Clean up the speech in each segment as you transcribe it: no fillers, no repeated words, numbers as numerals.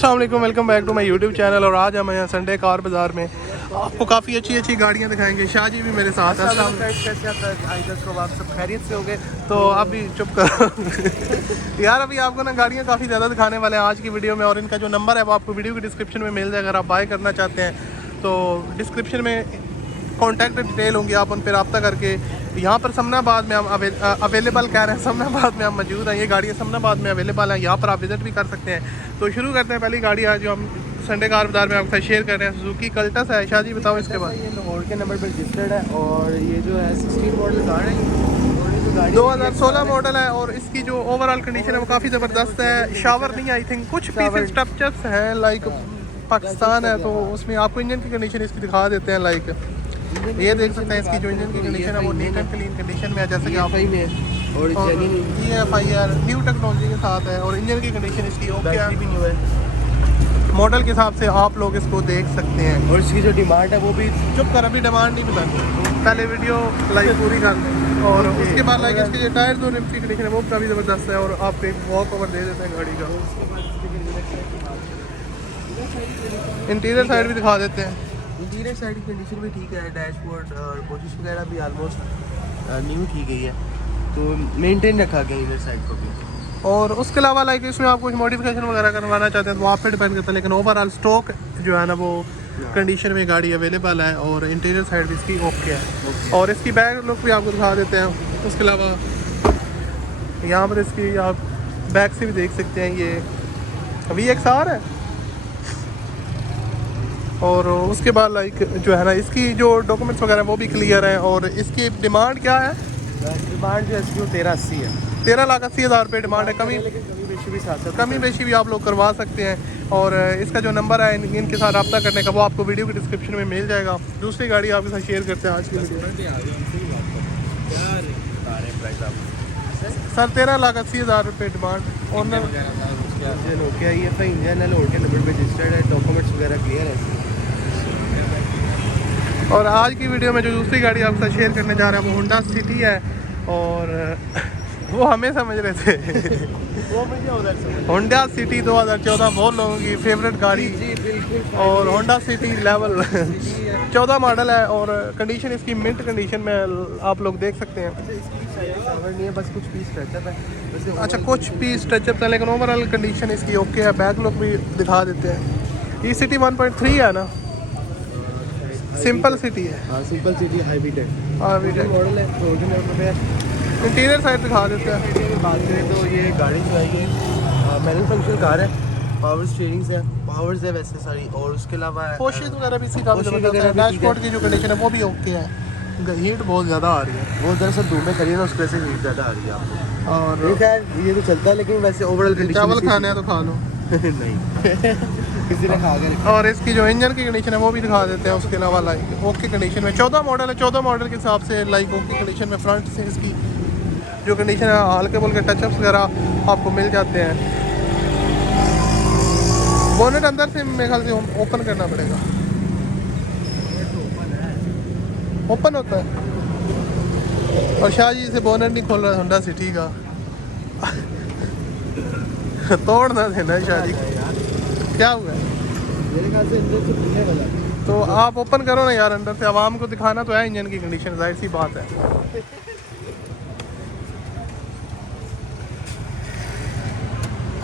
अस्सलाम वालेकुम, welcome back to my YouTube channel. और आज हम यहाँ संडे कार बाज़ार में आपको काफ़ी अच्छी गाड़ियाँ दिखाएंगे। शाह जी भी मेरे साथ हैं। आप सब खैरियत से होंगे? तो आप भी चुप करो यार, अभी आपको ना गाड़ियाँ काफ़ी ज़्यादा दिखाने वाले हैं आज की वीडियो में। और इनका जो नंबर है वो आपको वीडियो की डिस्क्रिप्शन में मिल जाएगा। अगर आप बाय करना चाहते हैं तो डिस्क्रिप्शन में कॉन्टैक्ट डिटेल होंगी, आप उन पर रब्ता करके। यहाँ पर समनाबाद में हम अवेलेबल कह रहे हैं, समनाबाद में हम मौजूद हैं। ये गाड़ियाँ समनाबाद में अवेलेबल हैं, यहाँ पर आप विज़िट भी कर सकते हैं। तो शुरू करते हैं। पहली गाड़ी आज जो हम संडे कार बाज़ार में आपके साथ शेयर कर रहे हैं, सुजुकी कल्टस है। शाह जी बताओ इसके बाद। ये लाहौर के नंबर पर रजिस्टर्ड है और ये जो है 16 मॉडल कार है, 2016 मॉडल है। और इसकी जो ओवरऑल कंडीशन है वो काफ़ी ज़बरदस्त है। शावर नहीं, आई थिंक कुछ पीसेस टचअप्स हैं, लाइक पाकिस्तान है तो उसमें आपको इंजन की कंडीशन इसकी दिखा देते हैं। लाइक ये देख सकते हैं, इसकी जो इंजन की कंडीशन है वो नीट एंड क्लीन कंडीशन में है, जैसे कि आप और EFI न्यू टेक्नोलॉजी के साथ है। और इंजन की कंडीशन इसकी ओके है, भी न्यू है। मॉडल के हिसाब से आप लोग इसको देख सकते हैं। और इसकी जो डिमांड है वो भी चुप कर, अभी डिमांड नहीं बतानी, पहले वीडियो लाइक पूरी कर लें। और उसके बाद लाइक इसके जो टायर और रिम की कंडीशन है वो काफ़ी ज़बरदस्त है। और आप एक वॉक ओवर दे देते हैं गाड़ी का। इंटीरियर साइड भी दिखा देते हैं। इंटीरियर साइड की कंडीशन भी ठीक है। डैशबोर्ड और कोशिश वगैरह भी ऑलमोस्ट न्यू की गई है, तो मेंटेन रखा गया इधर साइड को भी। और उसके अलावा लाइक इसमें आप कुछ मॉडिफिकेशन वगैरह करवाना चाहते हैं तो वहाँ पे डिपेंड करता है, लेकिन ओवरऑल स्टॉक जो है ना वो कंडीशन में गाड़ी अवेलेबल है। और इंटीरियर साइड भी इसकी ओके है। और इसकी बैक लुक भी आपको दिखा देते हैं। उसके अलावा यहाँ पर इसकी आप बैक से भी देख सकते हैं, ये VXR है। और उसके बाद लाइक जो है ना इसकी जो डॉक्यूमेंट्स वगैरह वो भी क्लियर हैं। और इसकी डिमांड क्या है? डिमांड जो है इसकी 1380 है। 13,80,000 रुपये डिमांड है। कमी बेशी भी साथ कमी बेशी भी आप लोग करवा सकते हैं। और इसका जो नंबर है इनके साथ रब्ता करने का वो आपको वीडियो की डिस्क्रिप्शन में मिल जाएगा। दूसरी गाड़ी आपके साथ शेयर करते हैं आज की वीडियो में। सर 13,80,000 रुपये डिमांड। ऑनर EFI इंजन है, लाहौर के नंबर पे रजिस्टर्ड है, डॉक्यूमेंट्स वगैरह क्लियर है। और आज की वीडियो में जो दूसरी गाड़ी आपके साथ शेयर करने जा रहे हैं वो होंडा सिटी है। और वो हमें समझ रहे थे वो मुझे उधर से होंडा सिटी 2014 बहुत लोगों की फेवरेट गाड़ी। जी बिल्कुल। और होंडा सिटी लेवल 14 मॉडल है। और कंडीशन इसकी मिंट कंडीशन में आप लोग देख सकते हैं। नहीं है, बस कुछ पीस टचअप है वैसे। अच्छा, कुछ पीस टचअप है, लेकिन ओवरऑल कंडीशन इसकी ओके है। बैक लुक भी दिखा देते हैं। ये सिटी 1.3 है ना, सिंपल सिटी है। हाँ, सिंपल सिटी हाईब्रिड है। हाईब्रिड मॉडल है, तो नंबर पे है। इंटीरियर साइड दिखा देते हैं। इंटीरियर की बात करें तो ये गाड़ी जो है ये मैनुअल फंक्शनल कार है। पावर स्टीयरिंग्स है, पावर्स है वैसे सारी। और उसके अलावा कोशिश वगैरह भी इसकी काफ़ी ज़बरदस्त है। डैशबोर्ड की जो कंडीशन है वो भी ओके है। हीट बहुत ज़्यादा आ रही है, वो दरअसल धूप में खड़ी है ना, उसकी वजह से हीट ज़्यादा आ रही है आपको। और ठीक है, ये तो चलता है, लेकिन वैसे ओवरऑल कंडीशन चावल खाने हैं तो खा लो नहीं किसी ने खा गया। और इसकी जो इंजन की कंडीशन है वो भी दिखा देते हैं। उसके अलावा लाइक ओके कंडीशन में 14 मॉडल है। 14 मॉडल के हिसाब से लाइक ओके कंडीशन में फ्रंट से इसकी जो कंडीशन है हल्के बुल्के टचअप्स वगैरह आपको मिल जाते हैं। बोनेट अंदर से मेरे ख्याल से ओपन करना पड़ेगा। ओपन होता है। और शाह जी से बोनेट नहीं खोल रहा होंडा सिटी का तोड़ना देना शाह जी, क्या हुआ है? मेरे ख्याल से अंदर से खुलने वाला है। तो आप ओपन करो ना यार, अंदर से आवाम को दिखाना तो है इंजन की कंडीशन, जाहिर सी बात है।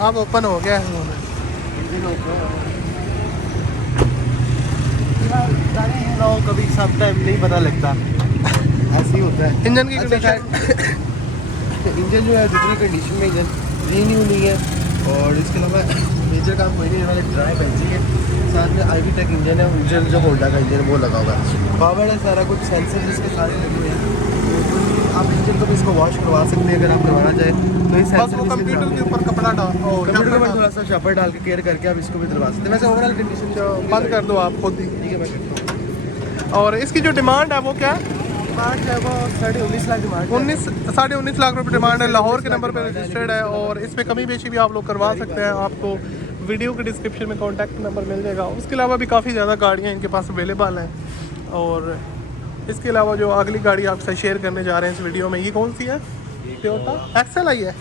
अब ओपन हो गया है कभी सब टाइम नहीं पता लगता, ऐसे ही होता है। इंजन की कंडीशन इंजन जो है जितनी कंडीशन में इंजन रीन्यू नहीं है। और इसके अलावा मेजर काम कोई नहीं है, ड्राई बेंचिंग है, साथ में आईवी टेक इंजन है। इंजन जो होंडा का इंजन वो लगा हुआ है, पावर है, सारा कुछ सेंसर इसके सारे लगे हुए हैं। आप इंजन को भी इसको वॉश करवा सकते हैं अगर आप करवाना चाहें तो। इस बस वो कंप्यूटर के ऊपर कपड़ा डाल कंप्यूटर के ऊपर थोड़ा सा शापर डाल के केयर करके आप इसको भी दिलवा सकते हैं। वैसे ओवरऑल कंडीशन बंद कर दो आप खुद ही। ठीक है, मैं करता हूँ। और इसकी जो डिमांड है वो क्या है? डिमांड है वो 19.5 लाख डिमांड है। 19.5 लाख रुपये डिमांड है। लाहौर के नंबर पर रजिस्टर्ड है। और इसमें कमी बेशी भी आप लोग करवा सकते हैं। आपको वीडियो के डिस्क्रिप्शन में कॉन्टैक्ट नंबर मिल जाएगा। उसके अलावा भी काफ़ी ज़्यादा गाड़ियाँ इनके पास अवेलेबल हैं। और इसके अलावा जो अगली गाड़ी आपसे शेयर करने जा रहे हैं इस वीडियो में, ये कौन सी है? टोयोटा XL आई है।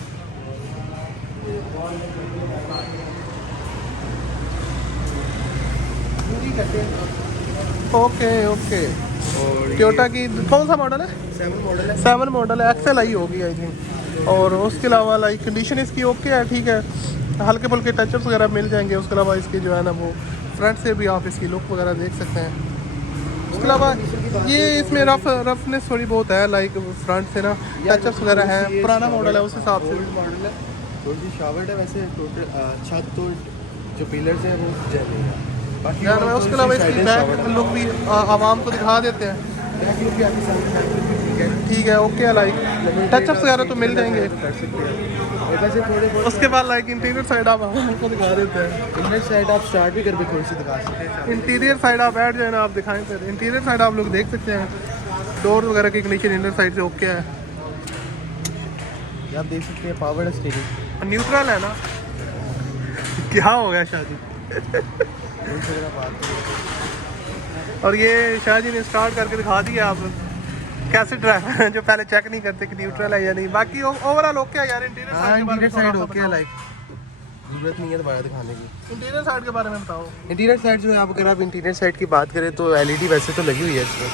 ही करते हैं। Okay okay. और टोयोटा की कौन सा मॉडल है? 7 मॉडल है। 7 मॉडल है, एक्सेल आई होगी आई थिंक। और उसके अलावा लाइक कंडीशन इसकी ओके है, ठीक है, हल्के फुल्के टचअप्स वगैरह मिल जाएंगे। उसके अलावा इसकी जो है ना वो फ्रंट से भी आप इसकी लुक वगैरह देख सकते हैं। उसके अलावा ये इसमें रफनेस थोड़ी बहुत है, लाइक फ्रंट से ना टचअप्स वगैरह है, पुराना मॉडल है उस हिसाब से। मॉडल है, थोड़ी सी शावर्ड है वैसे। टोटल छत तो जो पिलर्स हैं वो जेन्युइन है। बाकी यार उसके अलावा इसकी बैक लुक भी आवाम को दिखा देते हैं। बैक लुक भी आपके सामने ठीक है। ठीक है ओके है, लाइक टचअप्स वगैरह तो मिल जाएंगे। कर सकते हैं। और वैसे थोड़े बहुत उसके बाद लाइक इंटीरियर साइड आप हमको दिखा देते हैं। इनर साइड आप स्टार्ट भी करके थोड़ी सी दिखा सकते हैं। इंटीरियर साइड आप बैठ जाए ना, आप दिखाएं फिर। इंटीरियर साइड आप लोग देख सकते हैं, डोर वगैरह की कंडीशन इनर साइड से ओके है। ये आप देख सकते हैं पावर स्टीयरिंग। न्यूट्रल है ना, क्या हो गया शादी। और ये शाहजी ने स्टार्ट करके दिखा दिया। आप कैसे ड्राइवर हैं जो पहले चेक नहीं करते कि न्यूट्रल है या नहीं। बाकी ओवरऑल ओके है यार। इंटीरियर साइड ओके है, लाइक जरूरत नहीं है दोबारा दिखाने की। इंटीरियर साइड के बारे में बताओ। इंटीरियर साइड जो है, आप अगर आप इंटीरियर साइड की बात करें तो एलईडी वैसे तो लगी हुई है इसमें,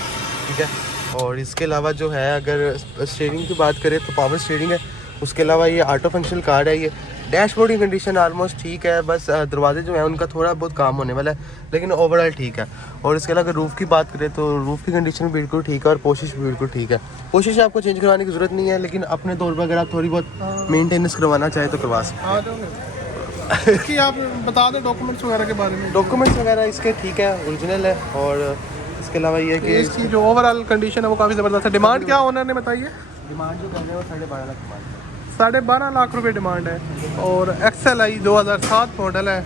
ठीक है। और इसके अलावा जो है अगर स्टीयरिंग की बात करें तो पावर स्टीयरिंग है। उसके अलावा ये ऑटो फंक्शनल कार है। ये डैशबोर्ड की कंडीशन ऑलमोस्ट ठीक है, बस दरवाजे जो है उनका थोड़ा बहुत काम होने वाला है, लेकिन ओवरऑल ठीक है। और इसके अलावा अगर रूफ़ की बात करें तो रूफ़ की कंडीशन भी बिल्कुल ठीक है और पोशिश भी बिल्कुल ठीक है। पोशिश आपको चेंज करवाने की ज़रूरत नहीं है, लेकिन अपने तौर पर अगर आप थोड़ी बहुत मेंटेनेंस करवाना चाहें तो करवा सकते हैं। इसकी आप बता दो डॉक्यूमेंट्स वगैरह के बारे में। डॉक्यूमेंट्स वगैरह इसके ठीक है, ओरिजिनल है। और इसके अलावा ये कि इसकी जो ओवरऑल कंडीशन है वो काफ़ी ज़बरदस्त है। डिमांड क्या ओनर ने बताइए? डिमांड जो कर रहे हैं वो 12.5 लाख डिमांड है। 12.5 लाख रुपए डिमांड है। और XLI 2007 मॉडल है।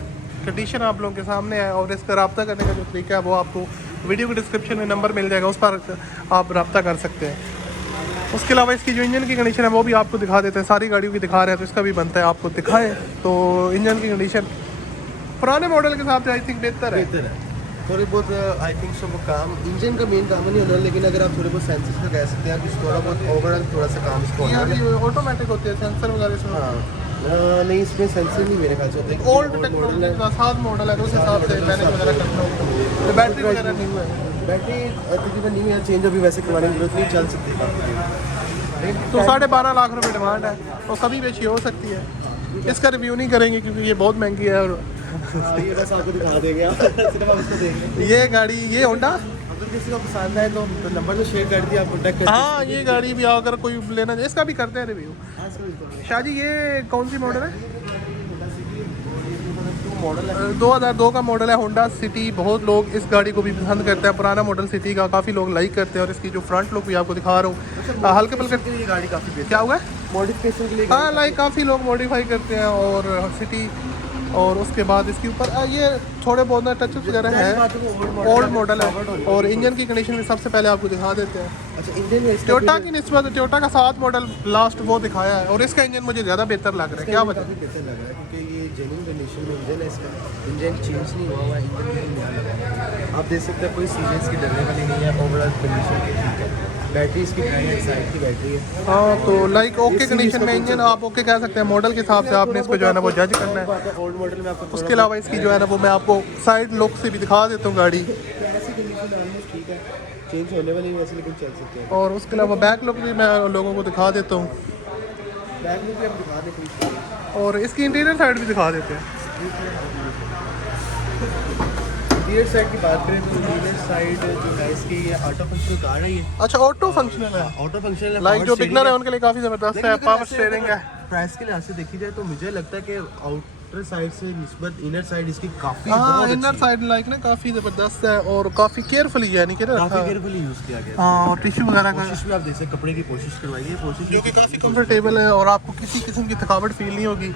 कंडीशन आप लोगों के सामने है। और इस पर रब्ता करने का जो तरीका है वो आपको वीडियो के डिस्क्रिप्शन में नंबर मिल जाएगा, उस पर आप रब्ता कर सकते हैं। उसके अलावा इसकी जो इंजन की कंडीशन है वो भी आपको दिखा देते हैं। सारी गाड़ियों की दिखा रहे हैं तो इसका भी बनता है आपको दिखाएं। तो इंजन की कंडीशन पुराने मॉडल के हिसाब से आई थिंक बेहतर है। थोड़ी बहुत आई थिंक सो वो काम इंजन का मेन काम नहीं होना, लेकिन अगर आप थोड़े बहुत सेंसर्स का कह सकते हैं कि थोड़ा बहुत ओवरऑल थोड़ा सा काम इसको होना है। ऑटोमेटिक होती है सेंसर वगैरह इसमें। हाँ नहीं, इसमें सेंसर नहीं मेरे ख्याल से होते। ओल्ड टेक्नोलॉजी का 7 मॉडल है तो उस हिसाब से मैनेज वगैरह करना होता है। तो बैटरी वगैरह नहीं हुआ है। बैटरी तकरीबन नहीं है, चेंज अभी वैसे करवाने की जरूरत नहीं, चल सकती है। तो 12.5 लाख रुपए डिमांड है और कभी बेची हो सकती है। इसका रिव्यू नहीं करेंगे क्योंकि ये बहुत महंगी है। और ये बस आपको दिखा देंगे, सिर्फ आप उसको देखेंगे। ये गाड़ी, ये होंडा, अगर किसी को पसंद है तो नंबर तो शेयर कर दिया, आप कॉन्टैक्ट कर। हाँ ये गाड़ी भी अगर कोई लेना, इसका भी करते हैं रिव्यू। शाहजी ये कौन सी मॉडल है? मॉडल है 2002 का मॉडल है, होंडा सिटी। बहुत लोग इस गाड़ी को भी पसंद करते हैं, पुराना मॉडल सिटी का काफ़ी लोग लाइक करते हैं। और इसकी जो फ्रंट लुक भी आपको दिखा रहा हूँ, हल्के फुल्के के लिए गाड़ी काफ़ी क्या हुआ है, मॉडिफिकेशन के लिए। हाँ लाइक काफ़ी लोग मॉडिफाई करते हैं और सिटी। और उसके बाद इसके ऊपर ये थोड़े बहुत ना टचअप वगैरह है, ओल्ड मॉडल है। और इंजन की कंडीशन भी सबसे पहले आपको दिखा देते हैं। अच्छा इंजन में टोयोटा की निस्बत टोयोटा का 7 मॉडल लास्ट वो दिखाया है और इसका इंजन मुझे ज़्यादा बेहतर लग रहा है। क्या वजह? काफ़ी बेहतर लग रहा है क्योंकि ये जेन्युइन कंडीशन में इंजन है इसका। इंजन चेंज नहीं हुआ हुआ, इंजन भी नया लगा है। आप देख सकते हैं कोई सीरियस की डरने वाली नहीं है, ओवरऑल कंडीशन ठीक है। बैटरी इसकी ड्राई साइड की बैटरी है। हाँ तो लाइक ओके कंडीशन में इंजन आप ओके कह सकते हैं। मॉडल के हिसाब से आपने इसको जो है ना वो जज करना है। ओल्ड मॉडल में आपको उसके अलावा इसकी जो है ना वो मैं आपको साइड लुक से भी दिखा देता हूँ गाड़ी। ऐसी कंडीशन ऑलमोस्ट ठीक है, चेंज होने वाली है वैसे, लेकिन चल सकते हैं। और उसके अलावा बैक लुक भी मैं लोगों को दिखा देता हूँ। बैक में भी आप दिखा दें प्लीज। और इसकी इंटीरियर साइड भी दिखा देते हैं। रियर साइड की बात करें तो रियर साइड जो है इसकी ये ऑटो फंक्शनल कार है। ये अच्छा ऑटो फंक्शनल है, ऑटो फंक्शनल है। लाइक जो बिगनर है उनके लिए काफ़ी ज़बरदस्त है। पावर स्टीयरिंग है। प्राइस के लिहाज से देखी जाए तो मुझे लगता है कि आउटर साइड से निस्बत इनर साइड इसकी काफ़ी हाँ इनर साइड लाइक ना काफ़ी ज़बरदस्त है और काफ़ी केयरफुली यानी कि ना काफ़ी केयरफुली यूज़ किया गया। हाँ और टिश्यू वगैरह का कोशिश भी आप देख सकते कपड़े की कोशिश करवाइए, कोशिश जो कि काफ़ी कंफर्टेबल है और आपको किसी किस्म की थकावट फील नहीं होगी।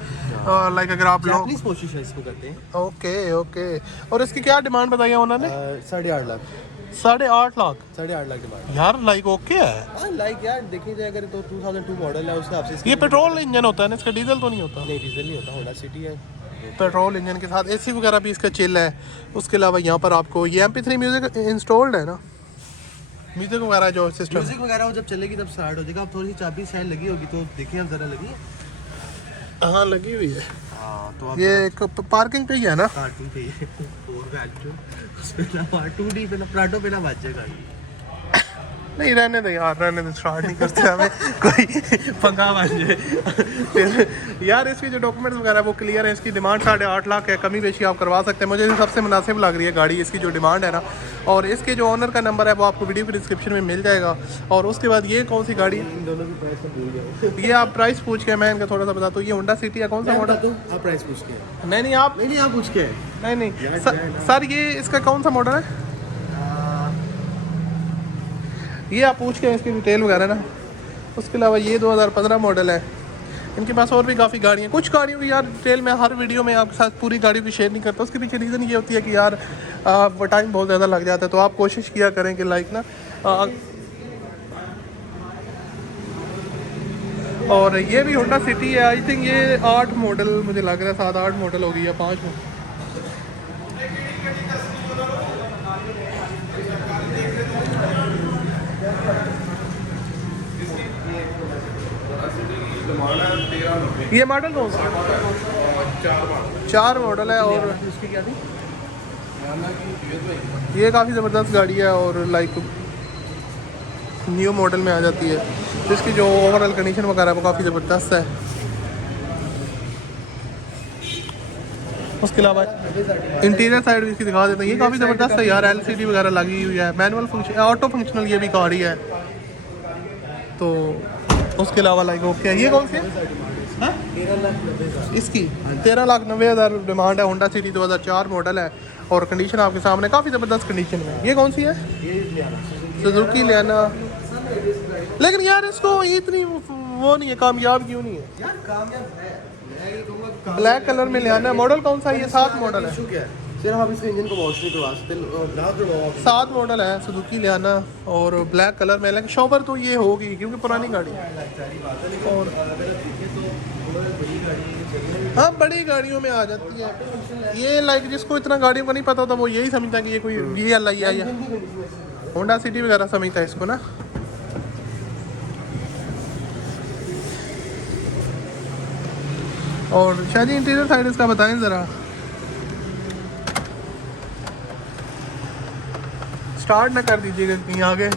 लाइक अगर आप लोग जापानीज कोशिश है इसको करते हैं। Okay okay. और इसकी क्या डिमांड बताई है उन्होंने? 8.5 लाख। 8.5 लाख 8.5 लाख डिमांड। यार लाइक ओके है। हाँ लाइक यार देखी जाए अगर तो 2002 मॉडल है उस हिसाब से इसकी ये पेट्रोल इंजन होता है ना, इसका डीजल तो नहीं होता? नहीं डीजल नहीं होता, होंडा सिटी है। पेट्रोल इंजन के साथ एसी वगैरह भी इसका चिल है। उसके अलावा यहाँ पर आपको ये MP3 म्यूजिक इंस्टॉल्ड है ना, म्यूजिक वगैरह जो सिस्टम म्यूजिक वगैरह वो जब चलेगी तब स्टार्ट हो जाएगा। अब थोड़ी सी चाबी शायद लगी होगी तो देखिए, अब ज़रा लगी है। हाँ लगी हुई है। हाँ हाँ तो आप ये एक पार्किंग पे ही है ना? कार्टून पे ही और वैल्यू उसपे ना 2D पे ना प्राडो पे ना बचे गाड़ी। नहीं रहने दे यार, रहने दे, स्टार्ट नहीं करते हमें कोई पंगा बन जाए फिर। यार इसकी जो डॉक्यूमेंट्स वगैरह वो क्लियर है, इसकी डिमांड 8.5 लाख है, कमी बेशी आप करवा सकते हैं। मुझे सबसे मुनासिब लग रही है गाड़ी, इसकी जो डिमांड है ना। और इसके जो ऑनर का नंबर है वो आपको वीडियो के डिस्क्रिप्शन में मिल जाएगा। और उसके बाद ये कौन सी गाड़ी, इन दोनों की प्राइस तो भूल गए। ये आप प्राइस पूछ के, मैं इनका थोड़ा सा बताता हूँ। ये होंडा सिटी है, कौन सा मॉडल? आप प्राइस पूछ के। नहीं आप नहीं आप पूछ के। नहीं सर ये इसका कौन सा मॉडल है? ये आप पूछ के इसकी डिटेल वगैरह ना। उसके अलावा ये 2015 मॉडल है। इनके पास और भी काफ़ी गाड़ियाँ, कुछ गाड़ियों की यार डिटेल मैं हर वीडियो में आपके साथ पूरी गाड़ियों की शेयर नहीं करता। उसके पीछे रीज़न ये होती है कि यार वो टाइम बहुत ज़्यादा लग जाता है। तो आप कोशिश किया करें कि लाइक ना और ये भी होंडा सिटी है। आई थिंक ये 8 मॉडल मुझे लग रहा है, 7-8 मॉडल होगी या 5 मॉडल। ये मॉडल कौन सा? 4 मॉडल है। और इसकी क्या थी? ये काफ़ी ज़बरदस्त गाड़ी है और लाइक न्यू मॉडल में आ जाती है। इसकी जो ओवरऑल कंडीशन वगैरह वो काफ़ी ज़बरदस्त है। उसके अलावा इंटीरियर साइड भी इसकी दिखा देते हैं। ये काफ़ी ज़बरदस्त है यार, LCD वगैरह लगी हुई है, मैनुअल फंक्शन, ऑटो फंक्शनल ये भी गाड़ी है। तो उसके अलावा लाइक ओके, ये कौन सी है? 13,90,000 इसकी 13,90,000 डिमांड है। होंडा सिटी 2004 मॉडल है और कंडीशन आपके सामने काफ़ी ज़बरदस्त कंडीशन में। ये कौन सी है? सुजुकी लियाना। लेकिन यार इसको इतनी वो नहीं है, कामयाब क्यों नहीं है? यार कामयाब है, मैं ये कहूँगा ब्लैक कलर में लियाना। मॉडल कौन सा है? ये 7 मॉडल है। इशू क्या है? सिर्फ आप इसके इंजन को वॉश नहीं करवा सकते, ना करवाओ। 7 मॉडल है सुजुकी लियाना और ब्लैक कलर में। लेकिन शॉपर तो ये होगी क्योंकि पुरानी गाड़ी है। और हाँ बड़ी गाड़ियों में आ जाती है ये। लाइक जिसको इतना गाड़ियों का नहीं पता होता वो यही समझता है कि ये कोई VLI है या होंडा सिटी वगैरह समझता है इसको ना। और शायद इंटीरियर साइड इसका बताएं ज़रा। स्टार्ट ना कर दीजिएगा कहीं आगे।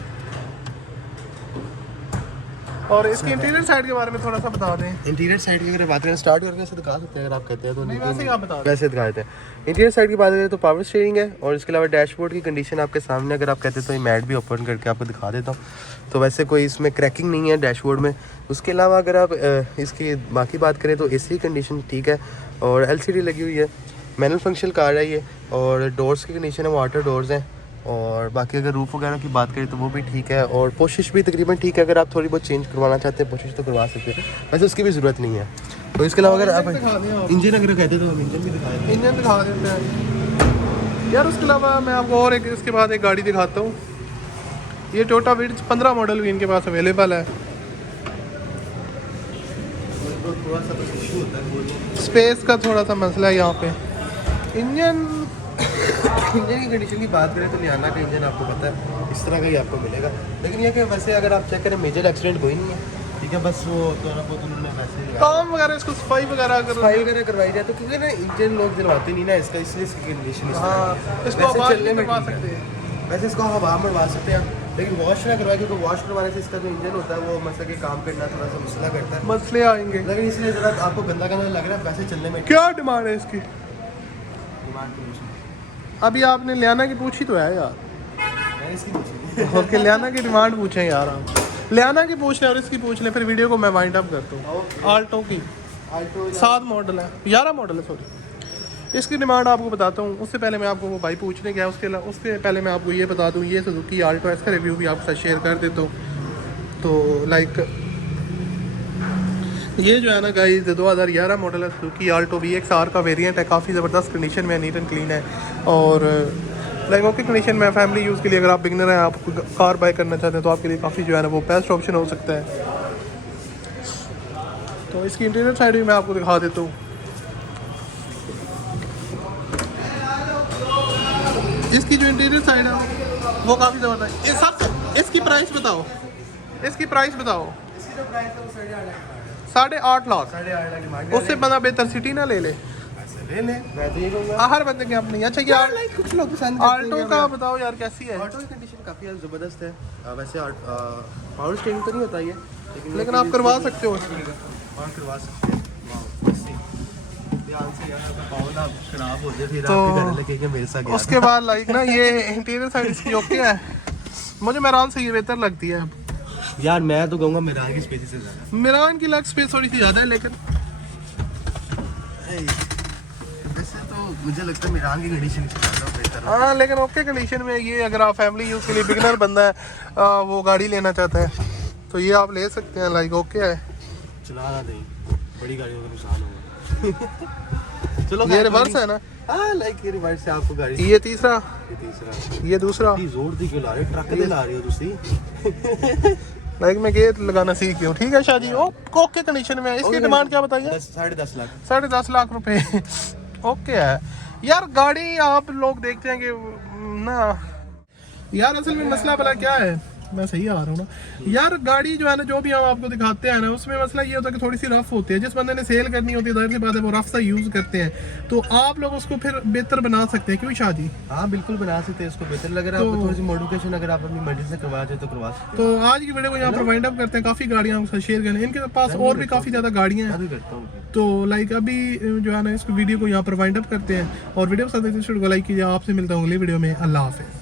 और इसके इंटीरियर साइड के बारे में थोड़ा सा बता दें। इंटीरियर साइड की अगर बात करें, स्टार्ट करके ऐसे दिखा सकते हैं अगर आप कहते हैं तो। नहीं वैसे ही आप बता दें। वैसे दिखा देते हैं। इंटीरियर साइड की बात करें तो पावर स्टीयरिंग है और इसके अलावा डैशबोर्ड की कंडीशन आपके सामने, अगर आप कहते हैं तो ये मैट भी ओपन करके आपको दिखा देता हूँ। तो वैसे कोई इसमें क्रैकिंग नहीं है डैशबोर्ड में। उसके अलावा अगर आप इसकी बाकी बात करें तो AC कंडीशन ठीक है और LCD लगी हुई है। मैनुअल फंक्शनल कार है ये। और डोर्स की कंडीशन है वो वाटर डोर्स हैं। और बाकी अगर रूफ वगैरह की बात करें तो वो भी ठीक है और पोशिश भी तकरीबन ठीक है। अगर आप थोड़ी बहुत चेंज करवाना चाहते हैं पोशिश तो करवा सकते हैं, वैसे उसकी भी ज़रूरत नहीं है। तो इसके अलावा अगर आप इंजन अगर कहते तो हम इंजन भी दिखा देते हैं। इंजन दिखा देते हैं यार। उसके अलावा मैं आपको और एक इसके बाद एक गाड़ी दिखाता हूँ। ये टोयोटा विड्स 15 मॉडल भी इनके पास अवेलेबल है। थोड़ा सा तो इशू होता है, स्पेस का थोड़ा सा मसला है यहाँ पे। इंजन की कंडीशन की बात करें तो लियाना का इंजन आपको पता है इस तरह का ही आपको मिलेगा। लेकिन ये कि वैसे अगर आप चेक करें मेजर एक्सीडेंट कोई नहीं है, ठीक है। बस वो थोड़ा बहुत उन्होंने वैसे काम वगैरह इसको सफाई वगैरह सफाई वगैरह करवाई जाए तो, क्योंकि ना इंजन लोग दिलवाते नहीं ना इसका, इसलिए इसकी कंडीशन इसको आवाज़ नहीं करवा सकते। वैसे इसको हम हवा मरवा सकते हैं लेकिन वॉश ना करवाए, क्योंकि वॉश करवाने से इसका जो इंजन होता है वो मतलब कि काम करना थोड़ा सा मसला करता है, मसले आएंगे। लेकिन इसलिए ज़रा आपको गंदा गंदा लग रहा है, वैसे चलने में क्या डिमांड है इसकी? डिमांड तो कुछ नहीं। अभी आपने लियाना की पूछी तो है यार। मैंने इसकी पूछी ओके लियाना की डिमांड पूछें यार आप। लियाना की पूछ लें और इसकी पूछ लें, फिर वीडियो को मैं वाइंड अप करता हूँ। आल्टो की 7 मॉडल है, 11 मॉडल है सॉरी। इसकी डिमांड आपको बताता हूँ। उससे पहले मैं आपको वो भाई पूछने गया, उसके पहले मैं आपको ये बता दूँ, ये सुजुकी आल्टो है, इसका रिव्यू भी आपके साथ शेयर कर देता हूँ। तो लाइक ये जो है ना गाइस 2011 मॉडल है सुजुकी आल्टो VXR का वेरिएंट है। काफ़ी ज़बरदस्त कंडीशन में, नीट एंड क्लीन है और लाइक ओके कंडीशन में। फैमिली यूज़ के लिए अगर आप बिगनर हैं, आप कार बाय करना चाहते हैं तो आपके लिए काफ़ी जो है ना वो बेस्ट ऑप्शन हो सकता है। तो इसकी इंटीरियर साइड भी मैं आपको दिखा देता हूँ। इसकी जो इंटीरियर साइड है वो काफ़ी ज़बरदस्त है। सबसे इसकी प्राइस बताओ, इसकी प्राइस बताओ। इसकी जो प्राइस है वो 8.5 लाख। 8.5 लाख। 8.5 लाख डिमांड। उससे बंदा बेहतर सिटी ना ले ले। ले ले, मैं तो ये कहूँगा हर बंदे की अपनी। अच्छा ये लाइक कुछ लोग पसंद करते आल्टो हैं। का बताओ यार कैसी है? ऑटो की कंडीशन काफ़ी ज़्यादा ज़बरदस्त है। वैसे पावर स्टीयरिंग तो नहीं होता ये, लेकिन आप करवा सकते हो। और करवा सकते हैं। वाह, मस्ती। ध्यान से यार, आपका पावर ना खराब हो जाए फिर तो आपके घर लेके मेरे साथ गया उसके बाद लाइक ना ये इंटीरियर साइड इसकी ओके है, मुझे मेरान से ये बेहतर लगती है। यार मैं तो कहूँगा मेरान की स्पेस से ज़्यादा। मेरान की लेग स्पेस थोड़ी सी ज़्यादा है, लेकिन वैसे तो मुझे लगता है मेरान की कंडीशन ज़्यादा बेहतर है। हाँ लेकिन ओके कंडीशन में ये, अगर आप फैमिली यूज़ के लिए बिगनर बंदा है वो गाड़ी लेना चाहता है तो ये आप ले सकते हैं। लाइक ओके है। चला ना दें, बड़ी गाड़ियों का नुकसान होगा। चलो ये रिवर्स है ना? हाँ लाइक ये रिवर्स से आपको गाड़ी। ये तीसरा, ये तीसरा, ये दूसरा। इतनी जोर दी क्यों ला रहे हो? ट्रक पे ला रहे हो तुसी। लाइक मैं गेट लगाना सीख गया हूँ। ठीक है शादी ओके कंडीशन में है। इसकी डिमांड क्या बताइए? 10.5 लाख। 10.5 लाख रुपए ओके है यार। गाड़ी आप लोग देखते हैं कि ना यार, असल में मसला भला क्या है, मैं सही आ रहा हूँ ना यार। गाड़ी जो है ना, जो भी हम आपको दिखाते हैं ना, उसमें मसला ये होता है कि थोड़ी सी रफ होती है। जिस बंदे ने सेल करनी होती है जाहिर सी बात है वो रफ सा यूज करते हैं, तो आप लोग उसको फिर बेहतर बना सकते हैं। क्यों शादी? हाँ बिल्कुल बना सकते हैं इसको बेहतर। लग रहा है आपको थोड़ी सी मॉडिफिकेशन अगर आप अपनी मर्जी से करवा चाहे तो करवा सकते तो आज की वीडियो को यहाँ पर वाइंड अप करते हैं। काफी गाड़ियाँ आपके साथ शेयर करें, इनके पास और भी काफी ज्यादा गाड़ियाँ हैं। हैं। करता हूँ। तो लाइक अभी जो है ना, इसको वीडियो को यहाँ पर वाइंड अप करते हैं और वीडियो पसंद है तो लाइक कीजिए। आपसे मिलता हूँ अगली वीडियो में। अल्लाह हाफिज़।